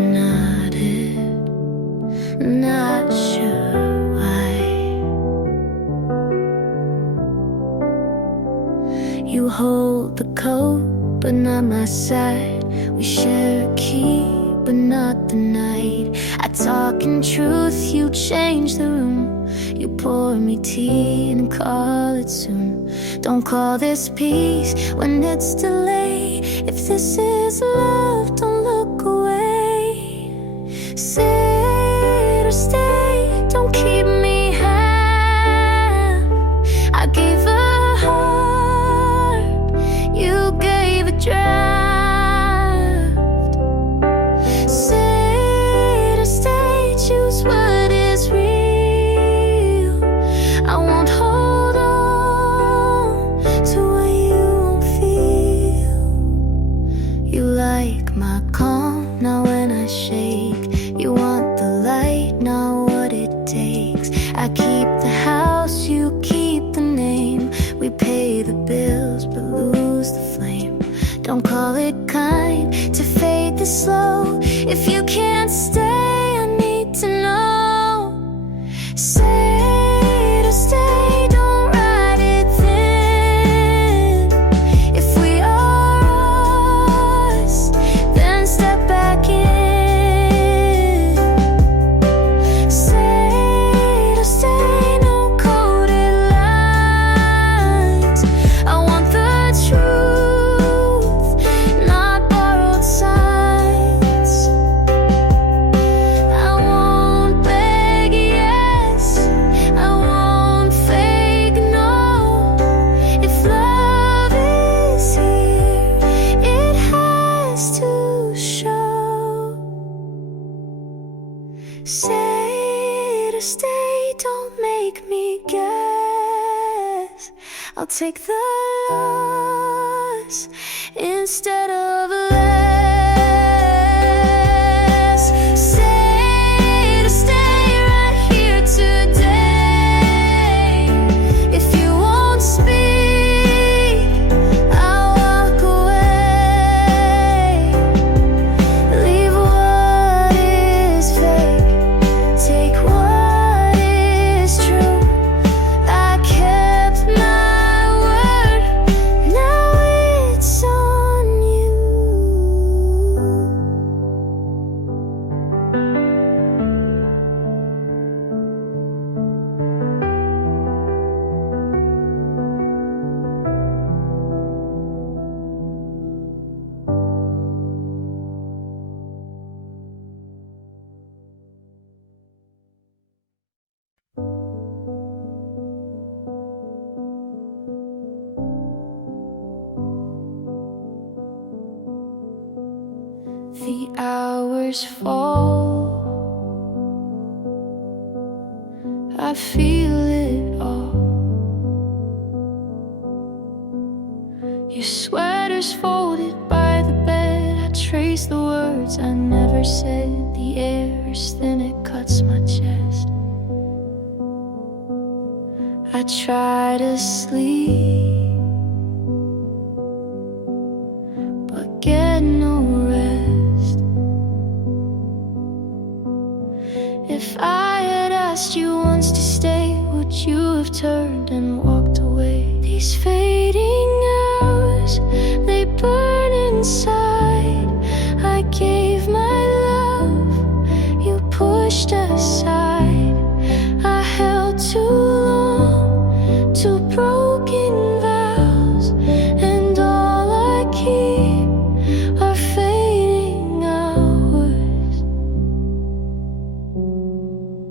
nodded, not sure why. You hold the coat, but not my side. We share a key, but not the night. I talk in truth, you change the room. You pour me tea and call it soon. Don't call this peace when it's delay. If this is love, don't look away. Sit or stay, don't keep me half. I gave a heart, you gave a draft. Sit or stay, choose what is real. I won't hold on to what you won't feel. You like my calm, now when I shake. You want the light, not what it takes. I keep the house, you keep the name. We pay the bills, but lose the flame. Don't call it kind to fade this slow. If you can't stay, I need to know. Say to stay, don't ride it thin. If we are us, then step back in. Say to stay, no coded lines. I want the truth, not borrowed signs. I won't beg yes, I won't fake no. If love is here, it has to show. Say to stay, don't make me guess. I'll take the loss instead of less. Say to stay right here today. If you won't speak, I'll walk away. Leave what is fake, take what is true. I kept my word, now it's on you. The hours fall, I feel it all. Your sweater's folded by the bed. I trace the words I never said. The air is thin, it cuts my chest. I try to sleep, but get no rest. If I had asked you once to stay, would you have turned and walked away? These fading hours, they burn inside. I gave my love, you pushed aside. I held too long to broken vows, and all I keep are fading hours.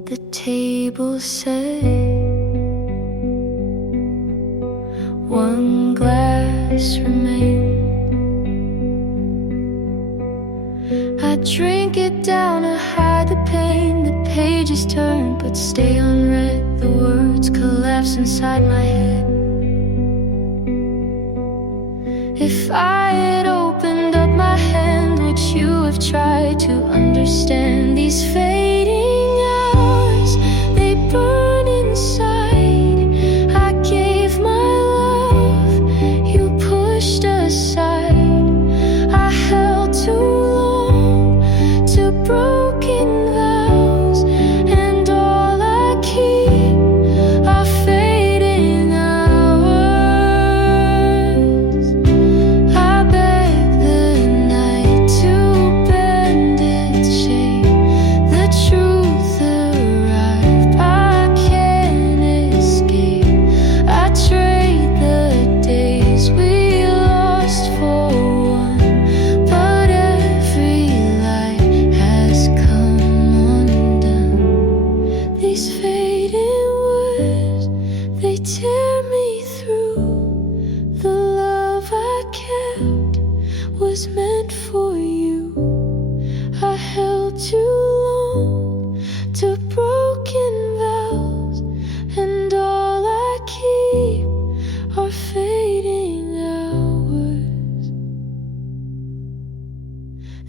The table set, one glass remained. I drink it down to hide the pain. The pages turn but stay unread. The words collapse inside my head. If I had opened up my hand, would you have tried to understand? These fading hours, they burn inside. I gave my love, you pushed aside. I held too long to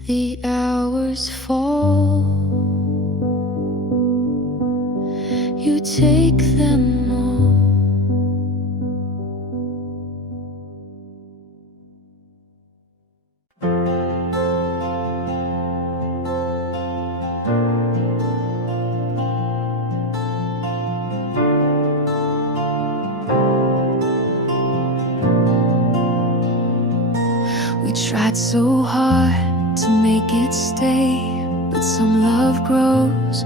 The hours fall, you take them all. We tried so hard to make it stay, but some love grows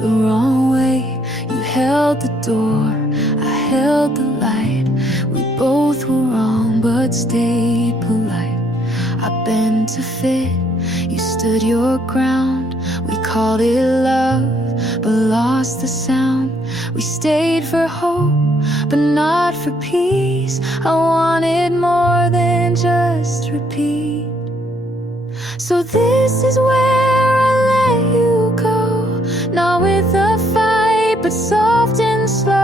the wrong way. You held the door, I held the light. We both were wrong but stayed polite. I bent to fit, you stood your ground. We called it love but lost the sound. We stayed for hope but not for peace. I wanted more than just repeat. So this is where I let you go, not with a fight but soft and slow.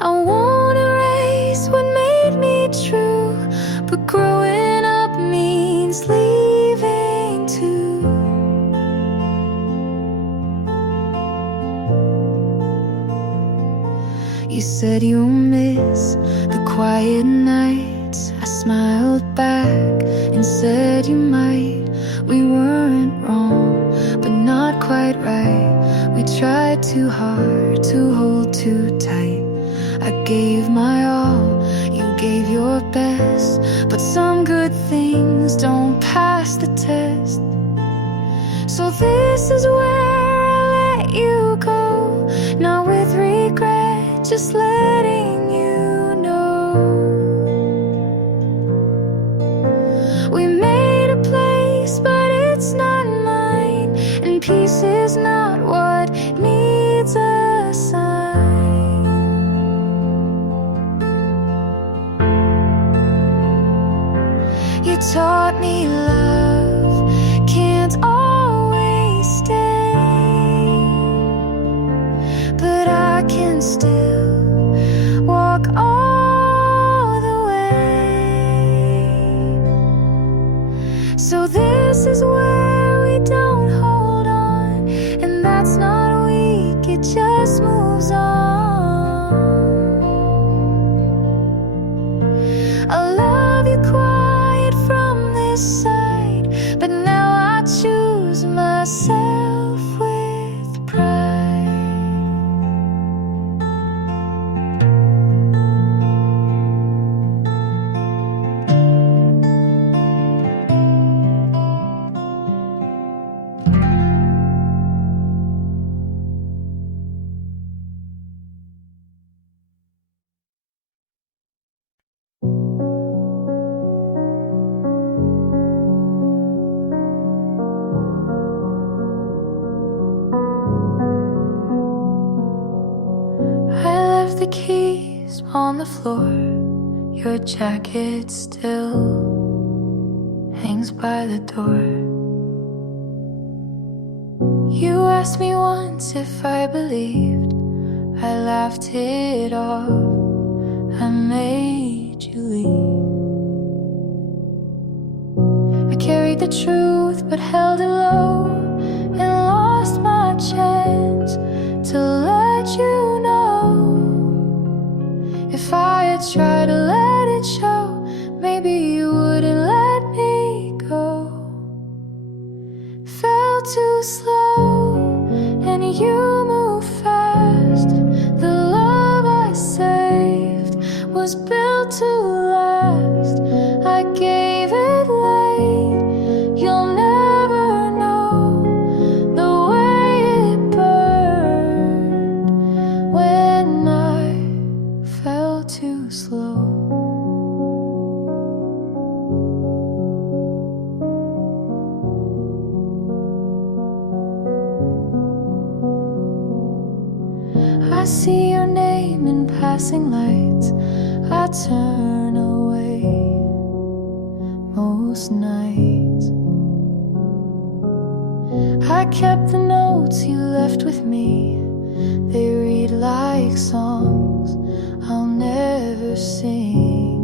I won't erase what made me true, but growing up means leaving too. You said you'll miss the quiet nights. I smiled back and said you might. We weren't wrong, but not quite right. We tried too hard to hold too tight. I gave my all, you gave your best, but some good things don't pass the test. So this is where I let you go, not with regret, just letting you know. We made a place, but it's not mine, and peace is not what needs a sign. You taught me love can't always stay, but I can still walk all the way. So this is where we don't hold on, and that's not weak, it just moves on. I love you quiet from this side, but now I choose myself with pride. The keys on the floor, your jacket still hangs by the door. You asked me once if I believed, I laughed it off, I made you leave. I carried the truth but held it low, and lost my chance to let you know. If I had tried to let it show, maybe you wouldn't let me go. Fell too slow and you moved fast. The love I saved was built to last. I gave it late, you'll never know the way it burned when I fell too slow. I see your name in passing lights, I turn away most nights. I kept the notes you left with me, they read like songs I'll never sing.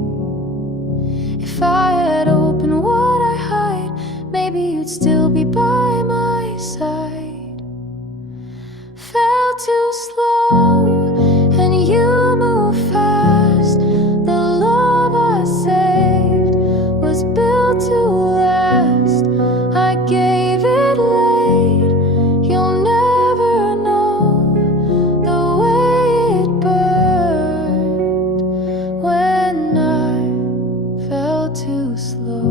you'd still be by my side. Fell too slow and you moved fast. The love I saved was built to last. I gave it late, you'll never know the way it burned when I fell too slow.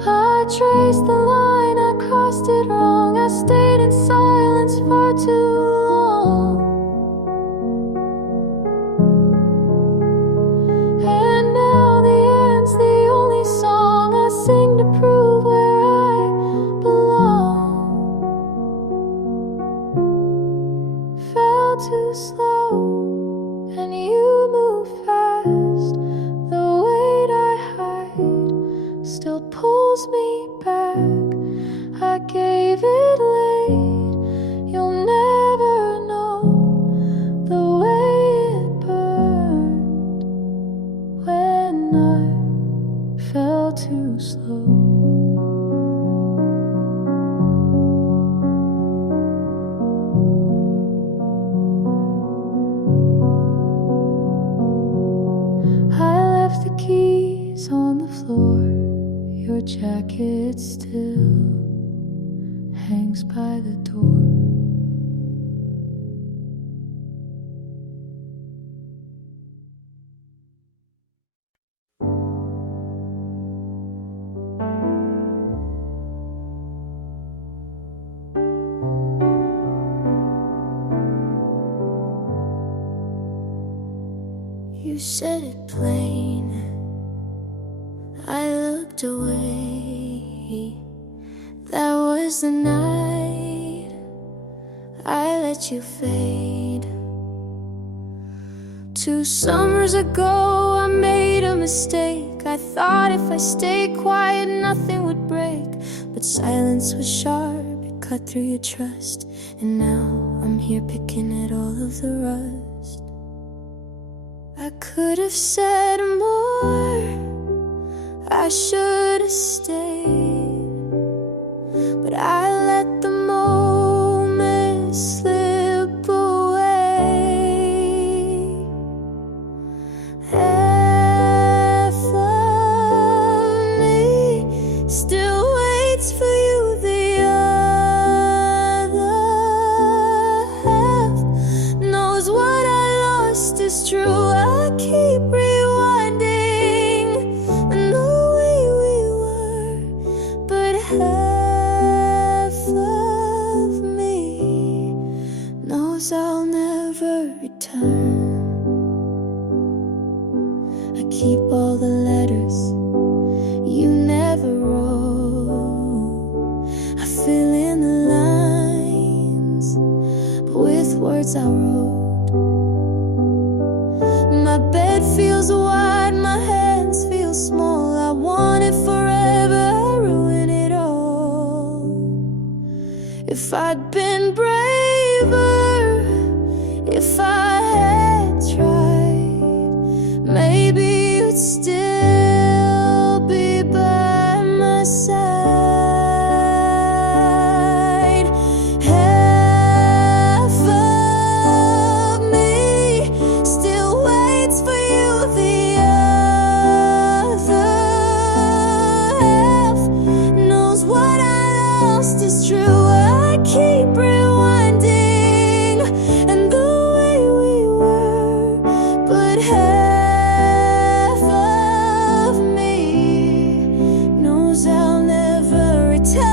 I traced the line, I crossed it wrong. I stayed in silence far too long. And now the end's the only song I sing to prove where I belong. Fell too slow and you moved fast. The weight I hide still pulls me back. I gave it late, you'll never know the way it burned when I fell too slow. I left the keys on the floor. Your jacket still hangs by the door. You said it plain, I looked away. That was the night I let you fade. 2 summers ago I made a mistake. I thought if I stayed quiet nothing would break. But silence was sharp, it cut through your trust. And now I'm here picking at all of the rust. I could have said more, I should have stayed, but I let the moment slip away. Half of me still waits for you, the other half knows what I lost is true. I keep rewinding and the way we were, but half of me knows I'll never return. I keep all the letters you never wrote. I fill in the lines, but with words I wrote. My bed feels wide, my hands feel small. I want it forever, I ruin it all. If I'd been braver, if I had tried, maybe you'd still be by my side. Half of me still waits for you, the other half knows what I lost is true. I keep rewinding and the way we were, but half of me knows I'll never return.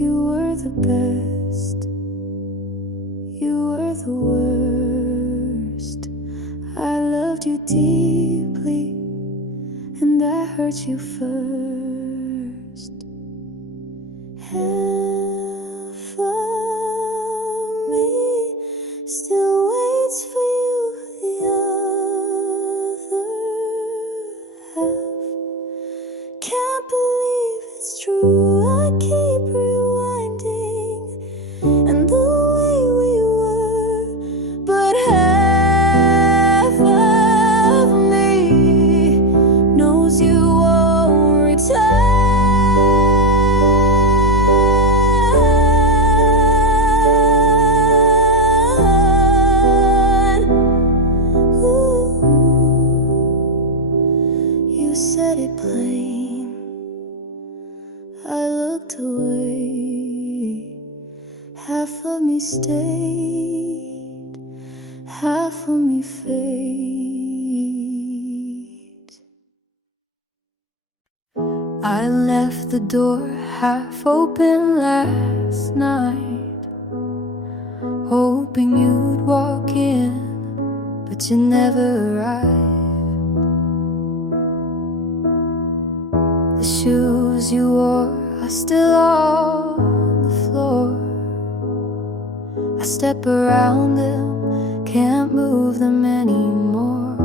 You were the best, you were the worst. I loved you deeply and I hurt you first. Half of me still waits for you, the other half can't believe it's true. true. I keep rewinding and the way we were, but half of me knows you won't return. You said it plain, I looked away. Half of me stayed, half of me fades. I left the door half open last night, hoping you'd walk in, but you never arrived. The shoes you wore are still on the floor. I step around them, can't move them anymore.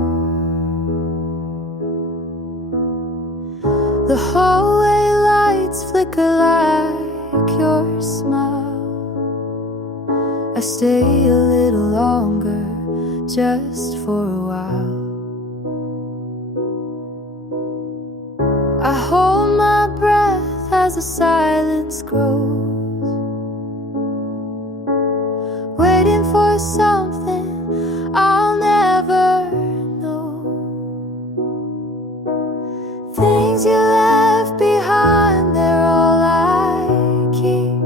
The hallway lights flicker like your smile. I stay a little longer, just for a while. I hold my breath as the silence grows, waiting for something I'll never know. Things you left behind, they're all I keep.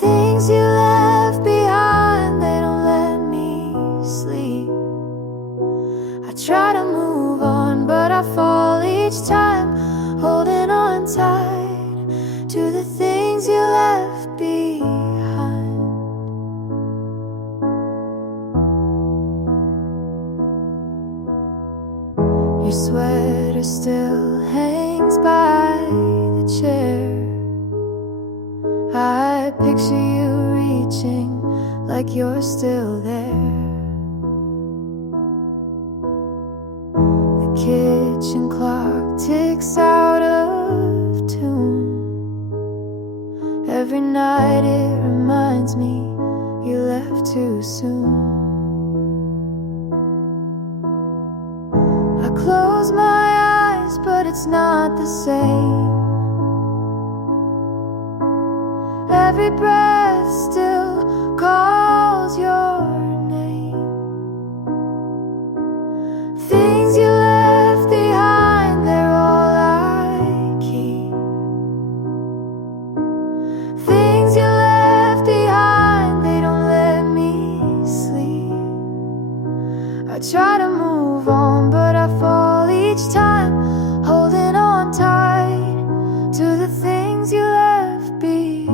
Things you left behind, they don't let me sleep. I try to move on, but I fall each time, holding on tight to the things you left behind. Your sweater still hangs by the chair. I picture you reaching like you're still there. The kitchen clock ticks out of tune. Every night it reminds me you left too soon. I close my eyes, but it's not the same. Every breath still calls your name. Things you left behind, they're all I keep. Things you left behind, they don't let me sleep. I try to move on, but I fall each time, holding on tight to the things you left behind.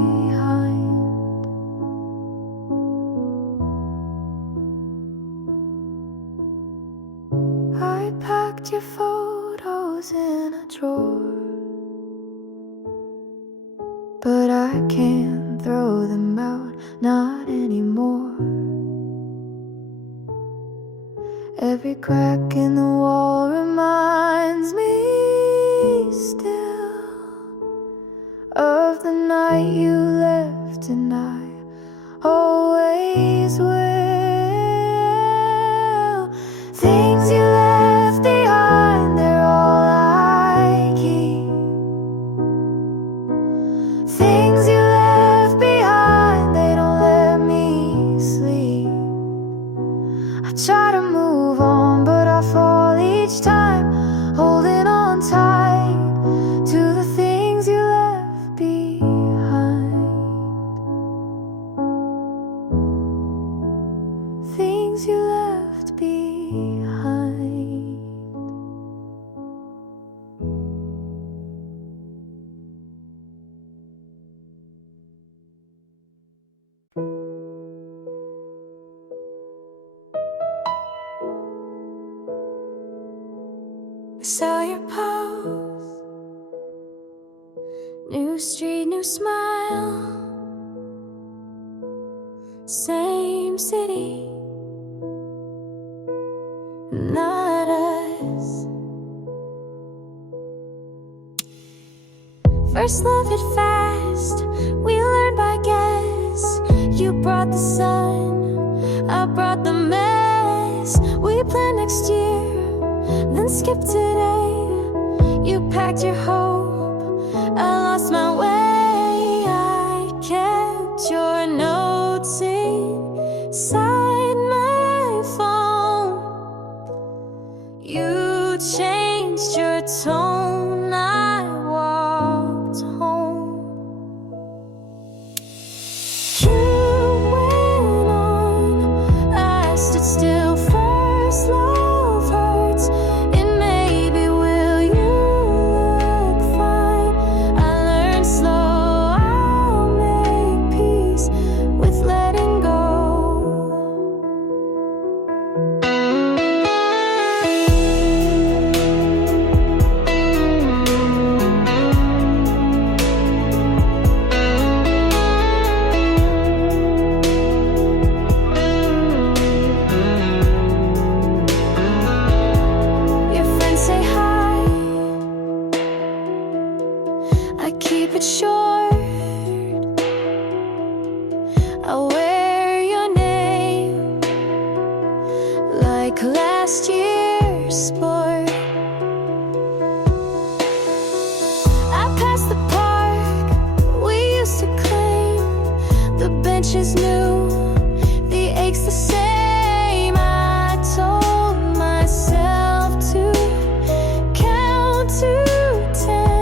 I packed your photos in a drawer, but I can't throw them out, not anymore. Every crack in the wall reminds me still of the night you left, and I always will. Things you left behind, they're all I keep. Things you left behind, they don't let me sleep. I try to move on, but I fall each time, holding on tight to the things you left behind. Things you left behind. I saw your pose, new street, new smile, same city, not us. First love it fast, we learn by guess. You brought the sun, I brought the mess. We planned next year, then skipped today. You packed your hope, I lost my way. I kept your notes inside my phone. You changed your tone, I walked home. You went on, I stood still. First love hurts, it maybe will. You look fine, I learned slow. I'll make peace with letting go. Your friends say hi, I keep it short. I wear your name like last year's sport. I pass the park we used to claim. The bench is new, the ache's the same. I told myself to count to 10,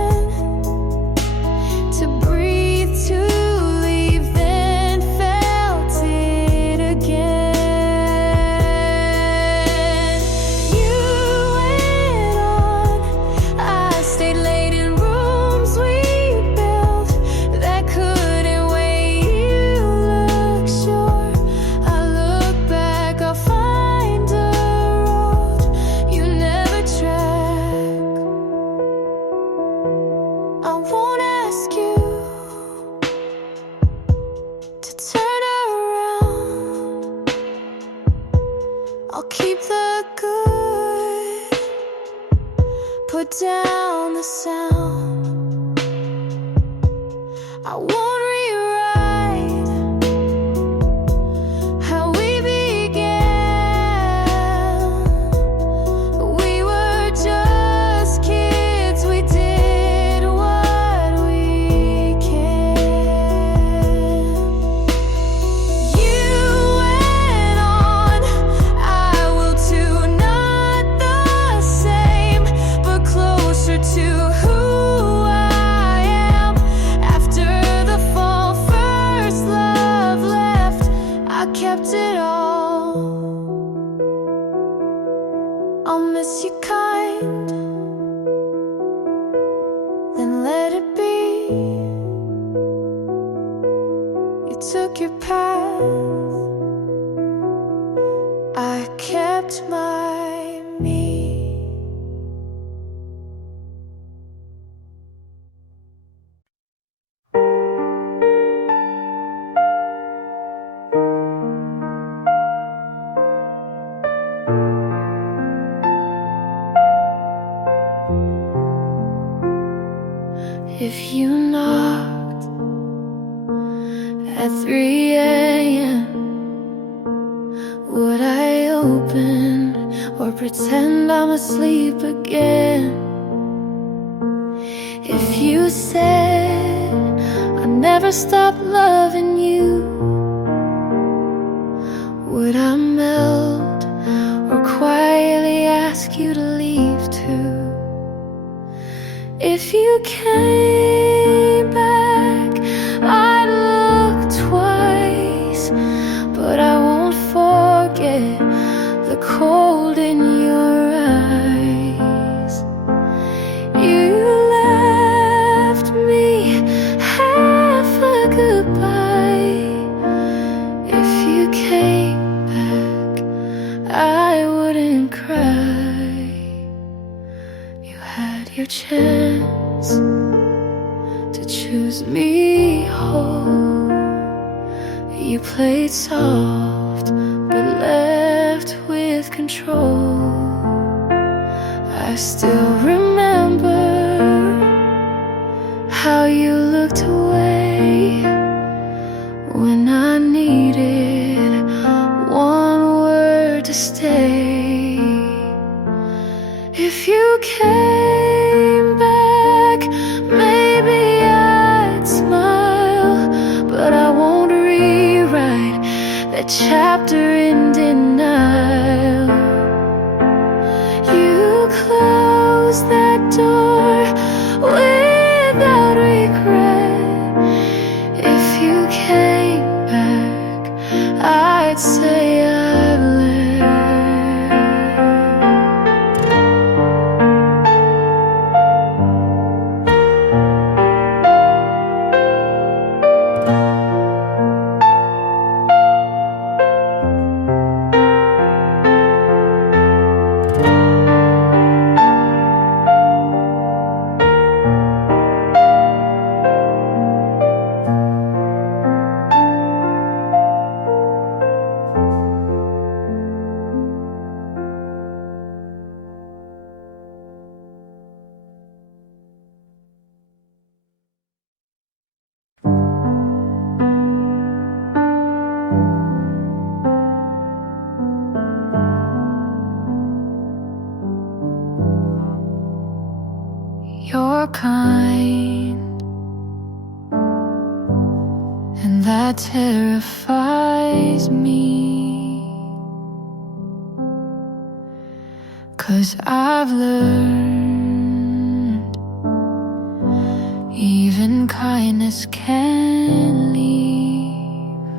to breathe, to leave, then felt it again. You went on, I stayed late in rooms we built that couldn't wait. You look sure, I look back, I'll find a road you never track. I won't ask you to turn around. I'll keep the good, put down the sound. I won't rewrite how we began. We were just kids, we did what we can. You went on, I will too, not the same, but closer to who I am. After the fall, first love left, I kept it all. I'll miss you kind, then let it be. You took your path, I kept my me. If you knocked at 3 a.m., would I open or pretend I'm asleep again? If you said I never stopped loving you, would I melt or quietly ask you to leave too? If you came back, I'd look twice, but I won't forget the cold in your eyes. You left me half a goodbye. If you came back, I wouldn't cry. You had your chance to choose me whole. You played soft but left with control. I still remember how you looked away when I needed one word to stay. If you came back, maybe I'd smile, but I won't rewrite that chapter in denial. You closed that door without regret. If you came back, I'd say I've learned. You're kind, and that terrifies me, 'cause I've learned even kindness can leave.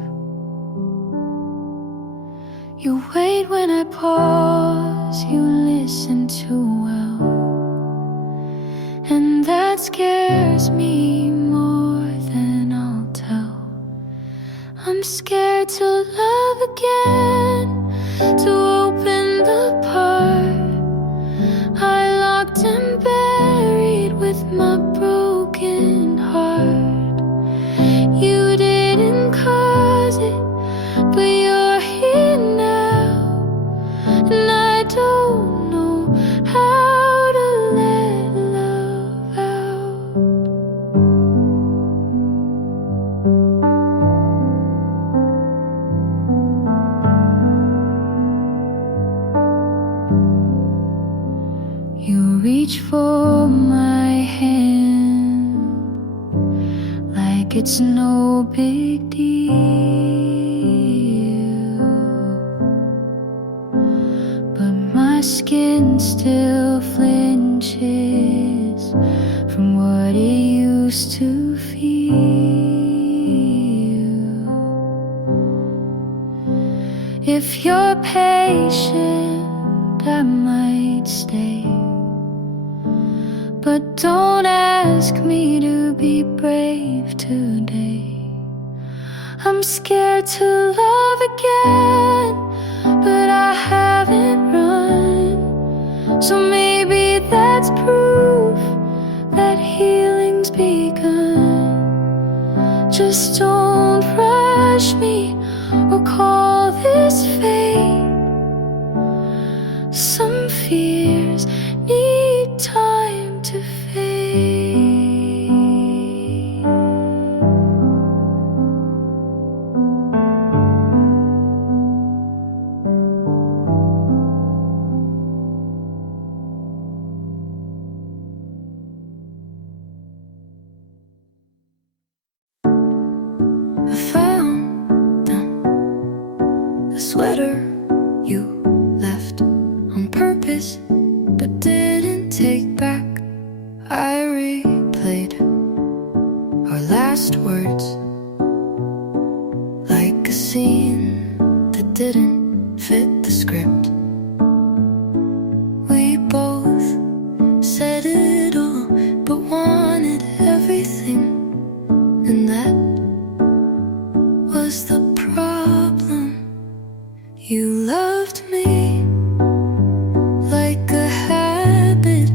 You wait when I pause, you listen too well, and that scares me more than I'll tell. I'm scared to love again, to open the part I locked and buried with my broken heart. You didn't cause it, but you're here now, and I don't know how to let love out. You reach for my hand like it's no big deal, but my skin still flinches from what it used to feel. If you're patient, I might stay, but don't ask me to be brave today. I'm scared to love again, but I haven't run. So maybe that's proof that healing's begun. Just don't rush me or call this fate. Some fears need time to fade. I found them, the sweater you left on purpose but didn't take back. I replayed our last words like a scene that didn't fit the script. We both said it all but wanted everything, and that was the problem. You loved me like a habit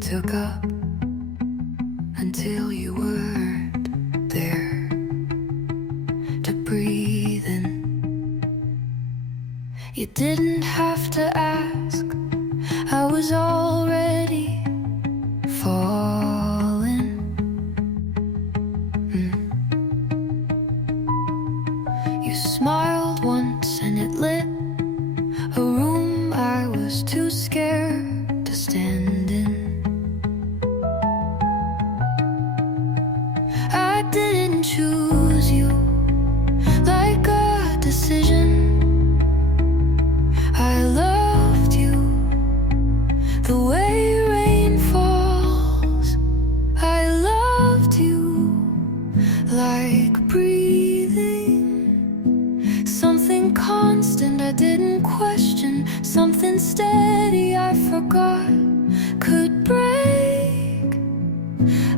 took up until you weren't there to breathe in. You didn't have to ask, I was already falling. You smiled once and it lit a room I was too scared to stand in. I didn't choose you like a decision. I loved you the way rain falls. I loved you like breathing, something constant I didn't question, something steady I forgot could break.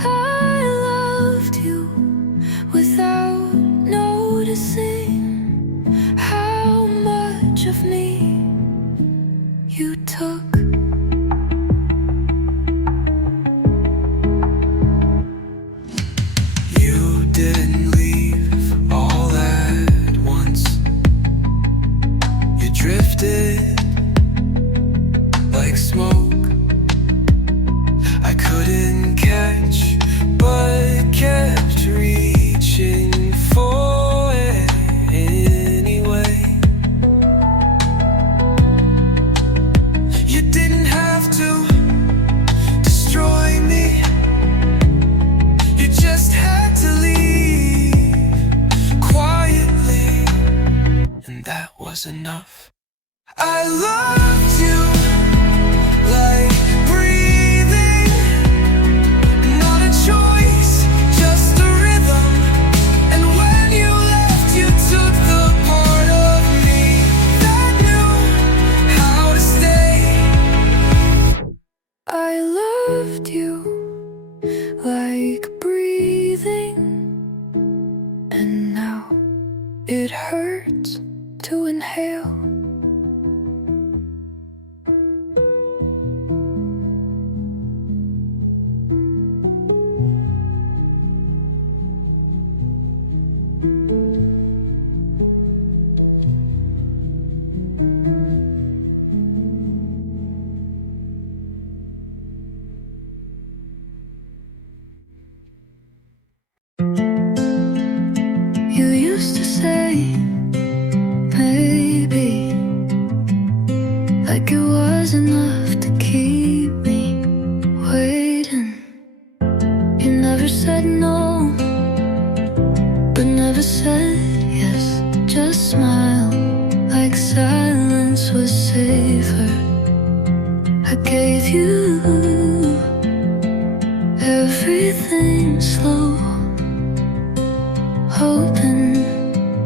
I loved you without noticing how much of me you took. You didn't leave all at once. You drifted like smoke I couldn't catch, but kept reaching for it anyway. You didn't have to destroy me, you just had to leave quietly, and that was enough. I loved you like breathing, not a choice, just a rhythm. And when you left, you took the part of me that knew how to stay. I loved you like breathing, and now it hurts to inhale. You used to say, maybe, like it was enough to keep me waiting. You never said no, but never said yes. Just smiled like silence was safer. I gave you everything slow, hoping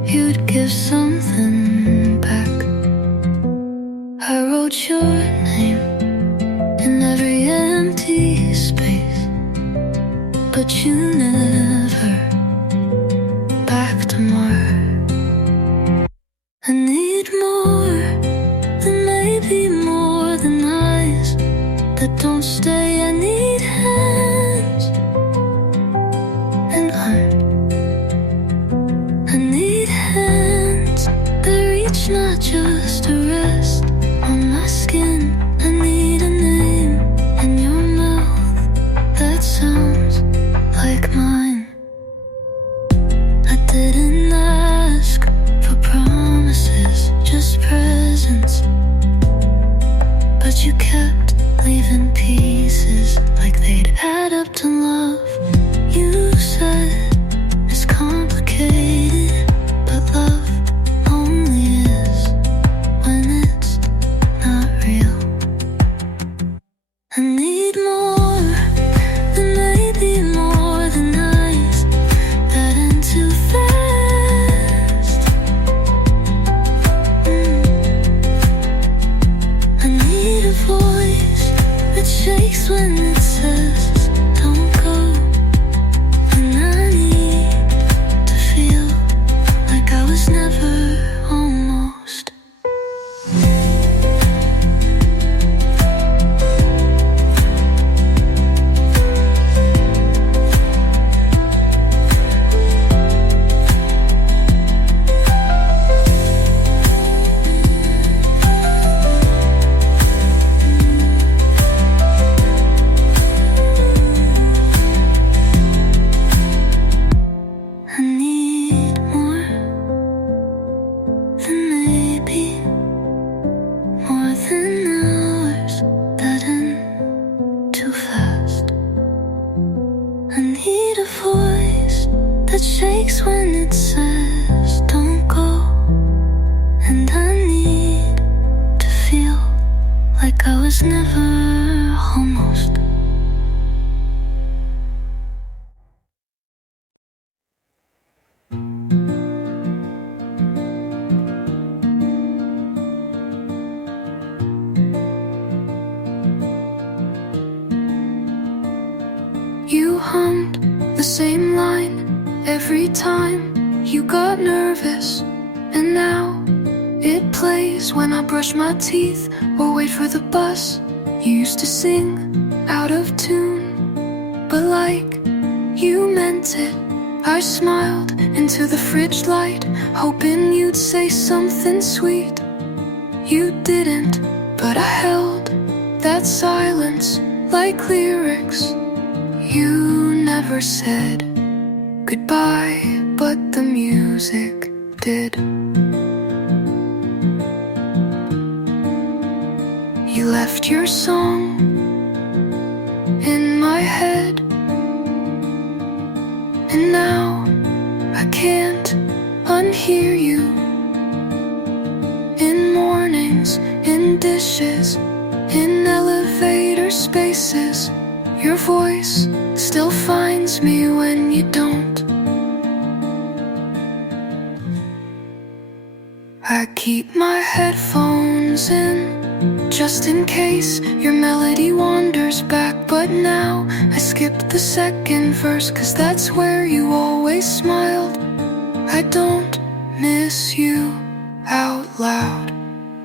you'd give something back. I wrote your name in every empty space, but you never backed mark. I need more than maybe more than eyes that don't stay. I need hands and heart. I need hands that reach, not just to rest on my skin. I need a name in your mouth that sounds like mine. I didn't ask for promises, just presents, but you kept leaving pieces like they'd add up to love. You said it's complicated, but love only is when it's not real. I need more than maybe more than eyes that end too fast. I need a voice that shakes when it says don't go. And I need to feel like I was never almost. that shakes when it says don't go. And I need to feel like I was never almost. You hummed the same line every time you got nervous, and now it plays when I brush my teeth or wait for the bus. You used to sing out of tune, but like you meant it. I smiled into the fridge light, hoping you'd say something sweet. You didn't, but I held that silence like lyrics. You never said goodbye, but the music did. You left your song in my head, and now I can't unhear you. In mornings, in dishes, in elevator spaces, your voice still finds me when you don't. I keep my headphones in just in case your melody wanders back, but now I skipped the second verse, 'cause that's where you always smiled. I don't miss you out loud,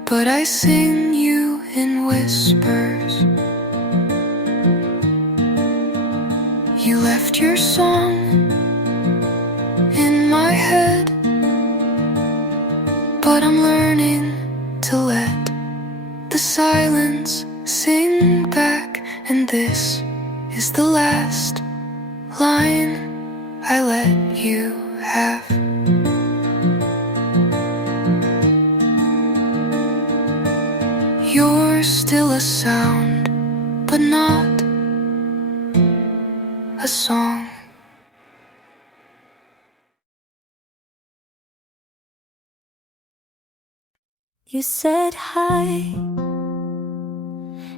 but I sing you in whispers. You left your song in my head, but I'm learning to let the silence sing back. And this is the last line I let you have. You're still a sound, but not a song. You said hi,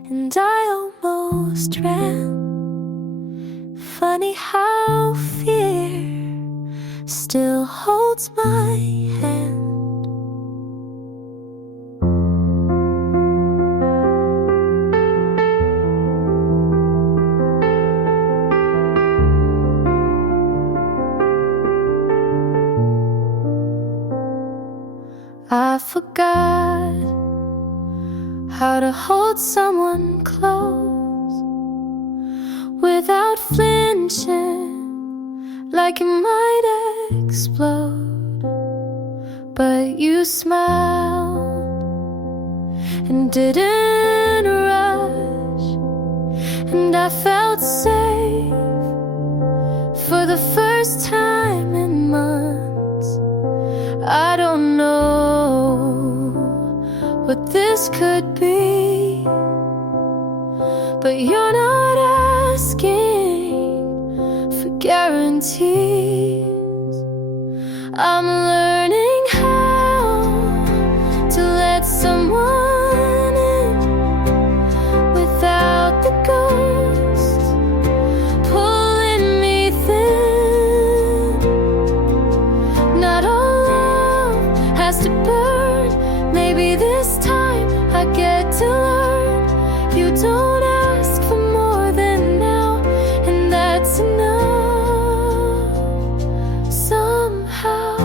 and I almost ran. Funny how fear still holds my hand. I forgot how to hold someone close without flinching, like it might explode. But you smiled and didn't rush, and I felt safe for the first time in months. I don't know what this could be, but you're not asking for guarantees. I'm learning how to let someone in without the ghosts pulling me thin. Not all love has to burn. Maybe this time I get to learn. You don't ask for more than now, and that's enough. Somehow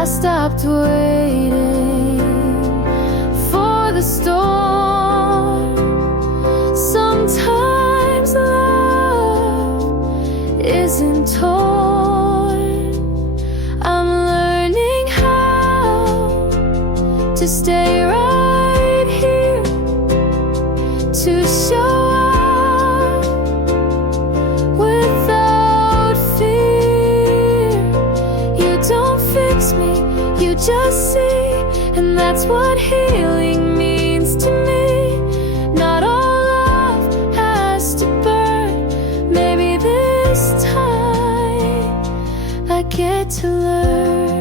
I stopped waiting for the storm. Sometimes love isn't torn. I'm learning how to stay right here, to show up without fear. You don't fix me, you just see, and that's what healing means to me. Not all love has to burn. Maybe this time I get to learn.